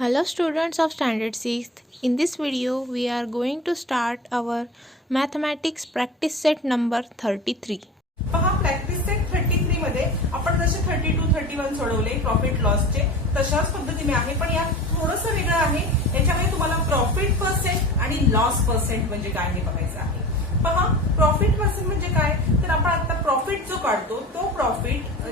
Hello students of standard 6th. In this video we are going to start our mathematics practice set number 33. पहा practice set 33 मध्ये आपण जसे 32 31 सोडवले profit लॉसचे तशाच पद्धतीने आहे, पण यात थोडंसं वेगळं आहे. याच्यामध्ये तुम्हाला प्रॉफिट पर्सेंट आणि लॉस पर्सेंट म्हणजे काय हे बघायचं आहे. पहा प्रॉफिट पर्सेंट म्हणजे काय, तर आपण आता प्रॉफिट जो काढतो तो प्रॉफिट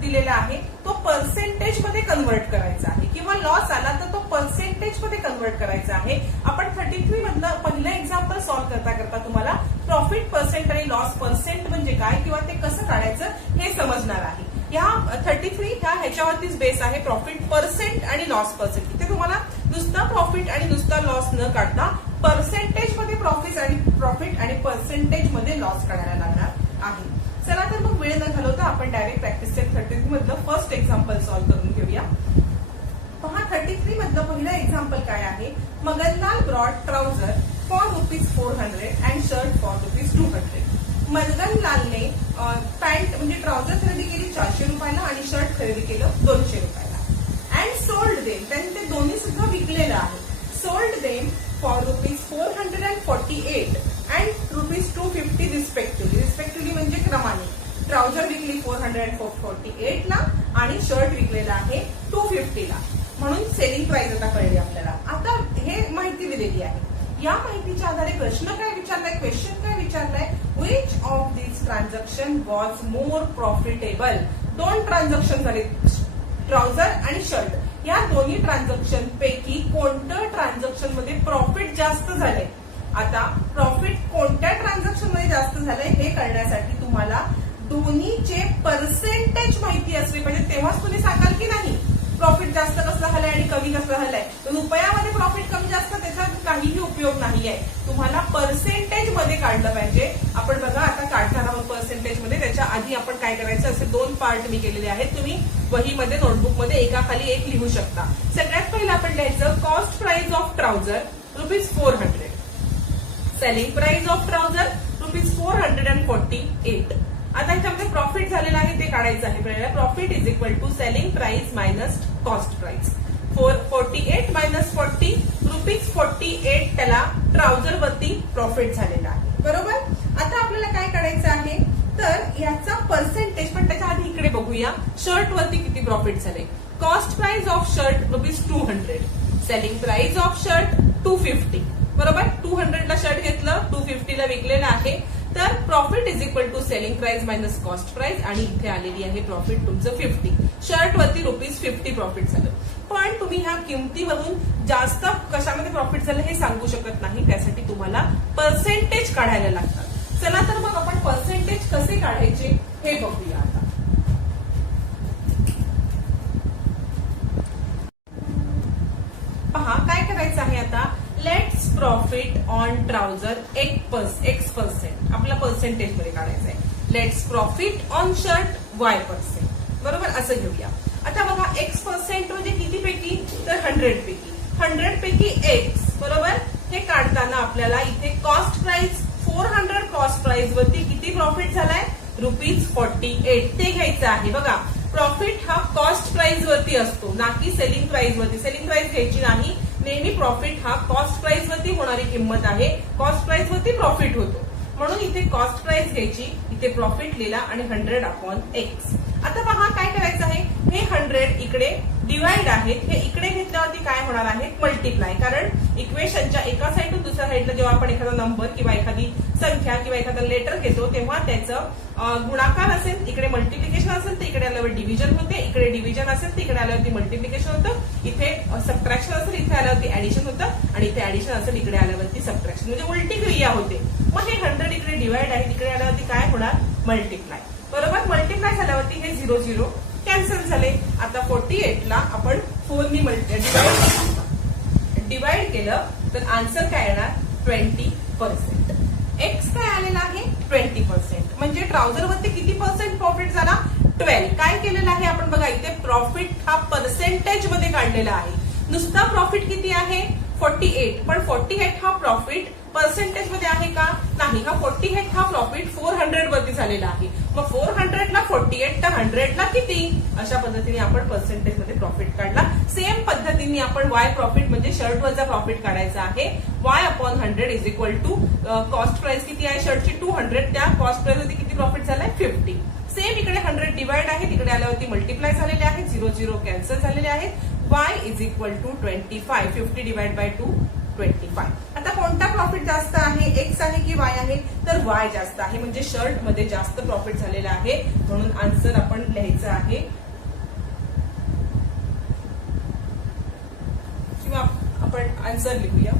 दिलेला आहे तो पर्सेंटेज मध्ये कन्वर्ट करायचा आहे, किंवा लॉस आला तर तो पर्सेंटेज मध्ये कन्वर्ट करायचा आहे. आपण 33 मधलं पहिलं एक्झाम्पल सॉल्व्ह करता करता तुम्हाला प्रॉफिट पर्सेंट आणि लॉस पर्सेंट म्हणजे काय किंवा ते कसं काढायचं हे समजणार आहे. या 33 ह्याच्यावरतीच बेस आहे, प्रॉफिट पर्सेंट आणि लॉस पर्सेंट. इथे तुम्हाला नुसता प्रॉफिट आणि नुसता लॉस न काढता पर्सेंटेज मध्ये प्रॉफिट आणि पर्सेंटेज मध्ये लॉस काढायला लागणार आहे. चला तर मग वेळ न घालवता आपण डायरेक्ट प्रॅक्टिस सेट 33 मधलं फर्स्ट एक्झाम्पल सॉल्व्ह करून घेऊया. पहा 33 मधलं पहिलं एक्झाम्पल काय आहे. Maganlal brought trouser for ₹400 and shirt for ₹200. मगनलालने पॅन्ट म्हणजे ट्राउझर खरेदी केली 400 रुपयाला आणि शर्ट खरेदी केलं 200 रुपयाला. अँड सोल्ड देम, त्यांनी ते दोन्ही सुद्धा विकलेलं आहे. Sold them for ₹448 and ₹250 respectively म्हणजे क्रमाने. ट्राउझर विकली 448 ला आणि शर्ट विकलेला आहे 250 ला, म्हणून सेलिंग प्राइस आता कळली आपल्याला. आता हे माहिती दिलेली आहे. या माहितीच्या आधारे प्रश्न काय विचारलाय, क्वेश्चन काय विचारलाय, which of this transaction was more profitable. दोन ट्रान्झॅक्शन झाले, ट्राउझर आणि शर्ट. या दोन्ही ट्रान्झॅक्शन पैकी कोणत्या ट्रान्झॅक्शन मध्ये प्रॉफिट जास्त झाले. आता प्रॉफिट कोणत्या ट्रान्झॅक्शन मध्ये जास्त झालंय हे कळण्यासाठी तुम्हाला दोन्हीचे पर्सेंटेज माहिती असले पाहिजे, तेव्हाच तुम्ही सांगाल की नाही प्रॉफिट जास्त कसं झालंय आणि कमी कसं झालंय. रुपयामध्ये प्रॉफिट कमी जास्त त्याचा काहीही उपयोग नाहीये, तुम्हाला पर्सेंटेज मध्ये काढलं पाहिजे. आपण बघा आता काढताना मग पर्सेंटेज मध्ये त्याच्या आधी आपण काय करायचं, असे दोन पार्ट मी केलेले आहेत. तुम्ही वहीमध्ये नोटबुकमध्ये एकाखाली एक लिहू शकता. सगळ्यात पहिलं आपण लिहायचं cost price of trouser ₹400. Selling price of trouser ₹448. आता ह्याच्यामध्ये प्रॉफिट झालेला आहे ते काढायचं आहे. आपल्याला profit is equal to selling price minus cost price. 48 minus 40 ₹48 त्याला ट्राउझर वरती प्रॉफिट झालेला आहे, बरोबर. आता आपल्याला काय काढायचं आहे, तर याचा पर्सेंटेज, पण त्याच्या आधी इकडे बघूया शर्ट वरती किती प्रॉफिट झाले. Cost price of shirt ₹200, selling price of shirt ₹250, बरोबर. 200 ला शर्ट घेतलं, 250 ला विकलेलं आहे. तर profit is equal to selling price minus cost price, आणि इथे आलेली आहे प्रॉफिट तुमचं 50. शर्ट वरती ₹50 प्रॉफिट झालं. पण तुम्ही ह्या किमतीवरून जास्त कशामध्ये प्रॉफिट झालं हे सांगू शकत नाही, त्यासाठी तुम्हाला पर्सेंटेज काढायला लागतात. चला तर मग आपण पर्सेंटेज कसे काढायचे हे बघूया. आता पहा काय करायचं आहे. आता let's profit on trouser X%, आपला पर्सेंटेज मध्ये काढायचं आहे. Let's profit on shirt Y%, बरोबर. असं घेऊया. आता बघा X% म्हणजे किती पैकी, तर 100 पैकी. 100 पैकी X, बरोबर. हे काढताना आपल्याला इथे कॉस्ट प्राइस 400 कॉस्ट प्राइस वरती किती प्रॉफिट झालाय, ₹48 ते घ्यायचं आहे. बघा प्रॉफिट हा कॉस्ट प्राइस वरती असतो, ना की सेलिंग प्राइस वरती. सेलिंग प्राइस घ्यायची नाही, नेहमी प्रॉफिट हा कॉस्ट प्राइस वरती होणारी किंमत आहे. कॉस्ट प्राइस वरती प्रॉफिट होतो, म्हणून इथे कॉस्ट प्राइस घ्यायची, इथे प्रॉफिट लिहिला आणि 100/X. आता पहा काय करायचं आहे, हे 100 इकडे डिवाइड आहेत, हे इकडे घेतल्यावरती काय होणार आहे, मल्टिप्लाय. कारण इक्वेशनच्या एका साईडून दुसऱ्या साईडला जेव्हा आपण एखादा नंबर किंवा एखादी संख्या किंवा एखादा लेटर घेतो तेव्हा त्याचं गुणाकार असेल, इकडे मल्टिप्लिकेशन असेल तर इकडे आल्यावर डिव्हिजन होते, इकडे डिव्हिजन असेल तर इकडे आल्यावरती मल्टिप्लिकेशन होतं, इथे सबट्रॅक्शन असेल इथे आल्यावरती ऍडिशन होतं, आणि इथे ऍडिशन असेल इकडे आल्यावरती सबट्रॅक्शन, म्हणजे उलटी क्रिया होते. मग हे 100 इकडे डिवाइड आहे, इकडे आल्यावरती काय होणार, मल्टिप्लाय, बरोबर. मल्टिप्लाय झाल्यावरती हे 0 कॅन्सल झाले. आता 48 ला आपण 4 नी डिवाइड केलं तर आन्सर काय येणार, 20%. X काय आलेला आहे, 20%. म्हणजे ट्राउझर वरती किती पर्सेंट प्रॉफिट झाला, 12. काय केलेलं आहे आपण बघा, इथे प्रॉफिट हा पर्सेंटेज मध्ये काढलेला आहे. नुसता प्रॉफिट किती आहे, 48, पण 48 हा प्रॉफिट पर्सेंटेज मध्ये आहे का, नाही. हा 48 हा प्रॉफिट 400 वरती झालेला आहे. मग 400 ला 48 तर 100 ला किती, अशा पद्धतीने आपण पर्सेंटेज मध्ये प्रॉफिट काढला. सेम पद्धतीने पद्धतीने आपण वाय प्रॉफिट म्हणजे शर्ट वरचा प्रॉफिट काढायचा आहे. Y upon 100 is equal to cost price किती आहे शर्टची 200, त्या कॉस्ट प्राइस वरती किती प्रॉफिट झालाय 50. सेम इकडे 100 डिवाइड आहे, तिकडे आल्यावरती मल्टिप्लाय झालेले आहे, 0 0 कॅन्सल झालेले आहेत. Y is equal to 25. 50 divide by 2 25. आता कोणता प्रॉफिट जास्त आहे, एक्स आहे की वाय आहे, तर वाय जास्त आहे, म्हणजे शर्ट मध्ये जास्त प्रॉफिट झालेला आहे. म्हणून आन्सर आपण लिहायचं आहे किंवा आपण आन्सर लिहूया.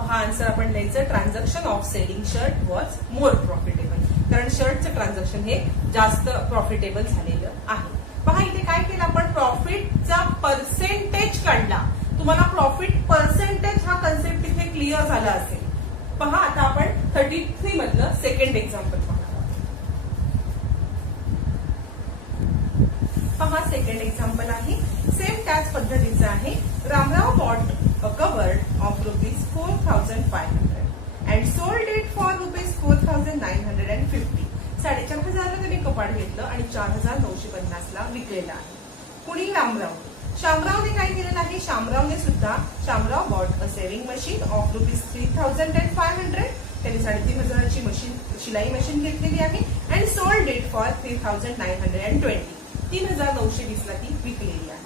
हा आन्सर आपण लिहायचं transaction of selling shirt was more profitable, कारण शर्टचं ट्रान्झॅक्शन हे जास्त प्रॉफिटेबल झालेलं आहे. पहा इथे काय केलं आपण, प्रॉफिटचा पर्सेंटेज काढला. तुम्हाला प्रॉफिट पर्सेंटेज हा कन्सेप्ट इथे क्लिअर झाला असेल. पहा आता आपण 33 मधलं सेकंड एक्झाम्पल पहा. सेकंड एक्झाम्पल आहे, सेम त्याच पद्धतीचं आहे. Ramrao bought a cupboard of ₹4,500 and sold it for ₹4,950. 4,500 त्याने कपाट घेतलं आणि 4,950 विकलेलं आहे. कुणी, रामराव. शामरावने काय केलेलं आहे, शामरावने सुद्धा Shamrao bought a sewing machine of ₹3,500. त्याने 3,500ची मशीन, शिलाई मशीन घेतलेली आहे. And sold it for 3,920. 3,920 ला ती विकलेली आहे.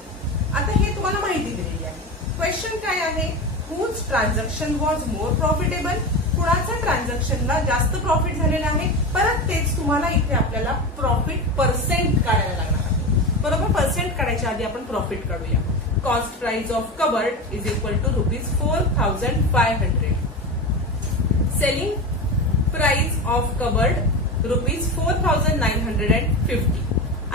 आता हे तुम्हाला माहिती दिलेली आहे. क्वेश्चन काय आहे, whose transaction was more profitable. कुणाचं ट्रान्झॅक्शनला जास्त प्रॉफिट झालेलं आहे. परत तेच तुम्हाला इथे आपल्याला प्रॉफिट पर्सेंट काढायला लागणार आहे. बरोबर, पर्सेंट काढायच्या आधी आपण प्रॉफिट काढूया. Cost price of cupboard is equal to ₹4,500. Selling price of cupboard ₹4,950.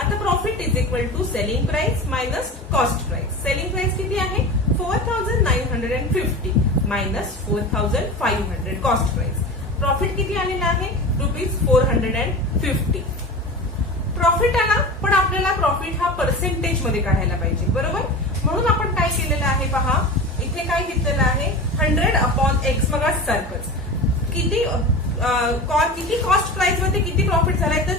आता profit is equal to selling price minus cost price. Selling price किती आहे 4,950 मायनस 4,500 कॉस्ट प्राइस. प्रॉफिट किती आलेला आहे ₹450. प्रॉफिट आला, पण आपल्याला प्रॉफिट हा पर्सेंटेज मध्ये काढायला पाहिजे. बरोबर, म्हणून आपण काय केलेलं आहे पहा, इथे काय घेतलेलं आहे 100 अपॉन एक्स. मग सारखंच किती कॉस्ट प्राइस वरती किती प्रॉफिट झालाय, तर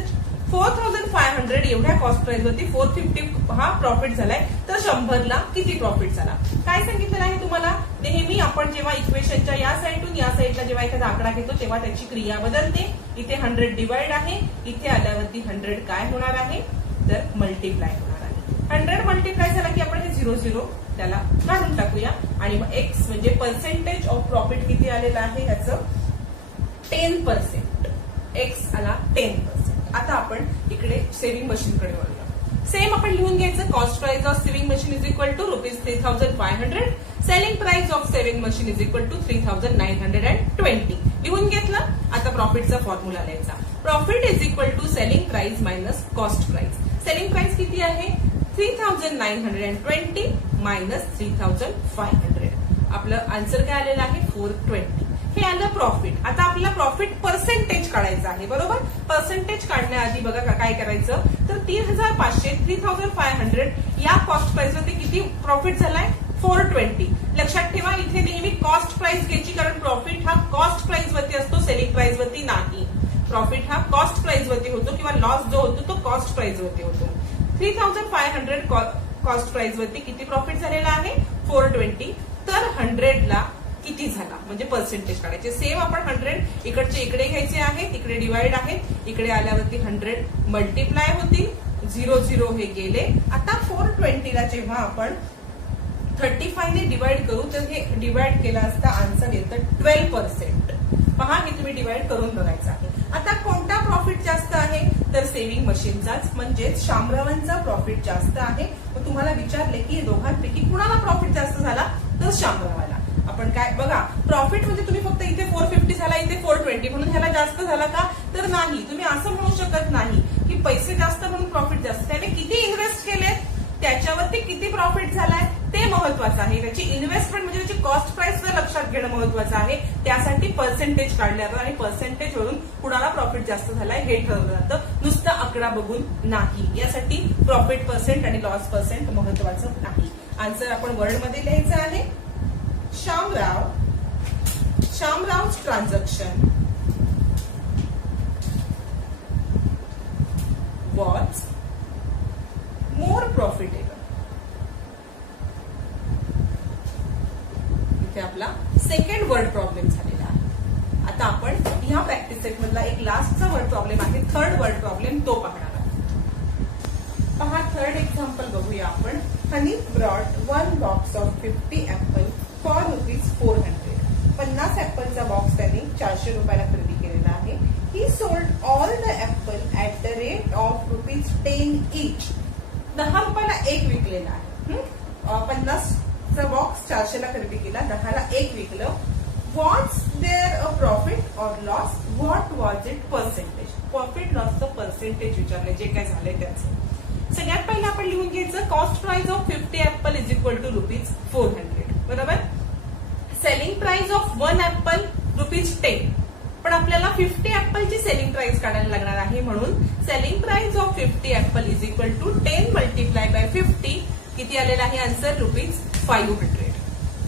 4,500 एवढ्या कॉस्ट प्राइस वरती 450 हा प्रॉफिट झालाय. तर 100ला किती प्रॉफिट झाला, काय सांगितलेलं आहे तुम्हाला. नेहमी आपण जेव्हा इक्वेशनच्या या साईडून या साईडला जेव्हा एखादा आकडा घेतो तेव्हा त्याची क्रिया बदलते. इथे 100 डिवाइड आहे, इथे आल्यावरती 100 काय होणार आहे, तर मल्टिप्लाय होणार आहे. 100 मल्टिप्लाय झाला की आपण हे 0 0 त्याला काढून टाकूया. आणि मग एक्स म्हणजे पर्सेंटेज ऑफ प्रॉफिट किती आलेलं आहे ह्याचं 10%. एक्स आला 10%. आता आपण इकडे सेव्हिंग मशीन कडे वळूया. सेम आपण लिहून घ्यायचं, cost price of sewing machine is equal to ₹3,500. Selling price of sewing machine is equal to 3,920. लिहून घेतलं. आता प्रॉफिटचा फॉर्म्युला लिहायचा. Profit is equal to selling price minus cost price. Selling price किती आहे 3,920 मायनस 3,500. आपलं आन्सर काय आलेलं आहे 420. हे आलं प्रॉफिट. आता आपल्याला प्रॉफिट पर्सेंटेज काढायचं आहे. बरोबर, पर्सेंटेज काढण्याआधी बघा काय करायचं, तर 3,500 3,500 या कॉस्ट प्राइस वरती किती प्रॉफिट झालाय 420. लक्षात ठेवा इथे नेहमी कॉस्ट प्राइस घ्यायची, कारण प्रॉफिट हा कॉस्ट प्राइस वरती असतो, सेलिंग प्राइस वरती नाही. प्रॉफिट हा कॉस्ट प्राइस वरती होतो किंवा लॉस जो होतो तो कॉस्ट प्राइस वरती होतो. 3,500 कॉस्ट प्राइस वरती किती प्रॉफिट झालेला आहे 420. तर 100 ला किती झाला म्हणजे पर्सेंटेज काढायचे. सेम आपण 100 इकडचे इकडे घ्यायचे आहे, तिकडे डिवाइड आहे, इकडे आल्यावरती 100 मल्टिप्लाय होतील, 0 0 हे गेले. आता 420 ला जेव्हा आपण 35 ने डिवाइड करू तर हे डिवाइड केला असता आन्सर येतं 12%. पहा हे तुम्ही डिवाइड करून बघायचं आहे. आता कोणता प्रॉफिट जास्त आहे तर सेव्हिंग मशीनचाच, म्हणजेच शामरावांचा प्रॉफिट जास्त आहे. मग तुम्हाला विचारले की दोघांपैकी कुणाला प्रॉफिट जास्त झाला तर शामरावाला. आपण काय बघा, प्रॉफिट म्हणजे तुम्ही फक्त इथे 450 झाला इथे 420 म्हणून ह्याला जास्त झाला का तर नाही. तुम्ही असं म्हणू शकत नाही की पैसे जास्त म्हणून प्रॉफिट जास्त. त्याने किती इन्व्हेस्ट केले त्याच्यावरती किती प्रॉफिट झालाय ते महत्वाचं आहे. त्याची इन्व्हेस्टमेंट म्हणजे त्याची कॉस्ट प्राइस लक्षात घेणं महत्वाचं आहे. त्यासाठी पर्सेंटेज काढले जातं आणि पर्सेंटेज वरून कुणाला प्रॉफिट जास्त झालाय हे ठरवलं जातं, नुसतं आकडा बघून नाही. यासाठी प्रॉफिट पर्सेंट आणि लॉस पर्सेंट महत्वाचं नाही. आन्सर आपण वर्ड मध्ये लिहायचं आहे. Shamrav's transaction was more profitable. इथे आपला सेकंड वर्ड प्रॉब्लेम झालेला आहे. आता आपण ह्या प्रॅक्टिस सेट मधला एक लास्टचा वर्ड प्रॉब्लेम आहे, थर्ड वर्ड प्रॉब्लेम, तो पाहणार आहोत. पहा, थर्ड एक्झाम्पल बघूया आपण. Honey brought 1 box of 50 apple for ₹400. 50 ऍपलचा बॉक्स त्यांनी 400 रुपयाला खरेदी केलेला आहे. He sold all the apple at the rate of ₹10 each. 10 रुपयाला एक विकलेला आहे. 50चा बॉक्स 400 ला खरेदी केला, 10ला एक विकलं. What's there a profit or loss? What was it percentage? Profit लॉसचं पर्सेंटेज विचारले, जे काय झालंय त्याचं. सगळ्यात पहिलं आपण लिहून घ्यायचं cost price of 50 apple is equal to ₹400. बरोबर. Selling price of 1 apple ₹10. पण आपल्याला 50 ऍपलची सेलिंग प्राइस काढायला लागणार आहे, म्हणून selling price of 50 apple is equal to 10 multiply by 50. किती आलेला आहे आन्सर? ₹500.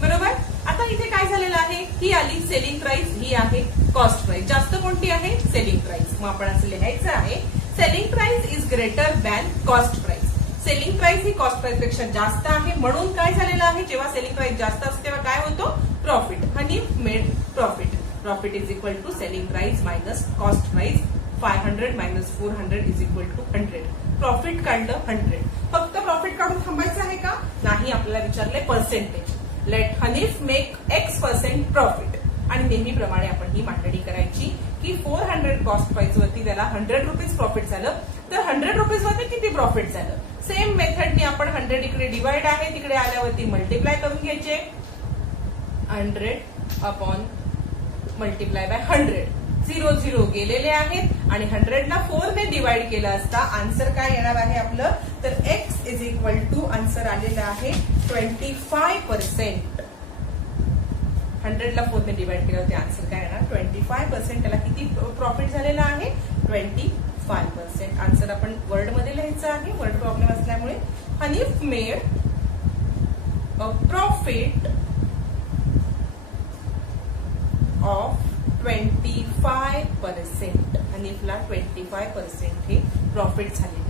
बरोबर. आता इथे काय झालेलं आहे, ही आली सेलिंग प्राइस, ही आहे कॉस्ट प्राइस. जास्त कोणती आहे? Selling price. मग आपण असं लिहायचं आहे selling price is greater than cost price. Selling price he cost price पेक्षा जास्त आहे, म्हणून काय झालेलं आहे, जेव्हा सेलिंग प्राइस जास्त असते तेव्हा काय होतो? Profit. Honey made profit. Profit is equal to selling price minus cost price. 500 minus 400 is equal to 100. प्रॉफिट काढलं 100. फक्त प्रॉफिट काढून थांबायचं आहे का? नाही, आपल्याला विचारलंय percentage. Let Hanif make X% profit. आणि नेहमीप्रमाणे आपण ही मांडणी करायची की 400 कॉस्ट प्राइस वरती त्याला ₹100 प्रॉफिट झालं, तर ₹100 वरती किती प्रॉफिट झालं? सेम मेथडनी आपण 100 इकडे डिवाइड आहे, तिकडे आल्यावरती मल्टिप्लाय करून घ्यायचे. 100 अपॉन मल्टिप्लाय बाय 100. 0 गेलेले आहेत आणि 100 ला 4 ने डिवाइड केलं असता आन्सर काय येणार आहे आपलं? तर X is equal to answer आलेला आहे 25%. 100 ला 4 ने डिवाइड केलं ते आन्सर काय येणार? 25%. त्याला किती प्रॉफिट झालेला आहे? 25%. आन्सर आपण वर्ड मध्ये लिहायचं आहे, वर्ड प्रॉब्लेम असल्यामुळे. Hanif made a profit of 25%. हनीफला 25% हे प्रॉफिट झालेलं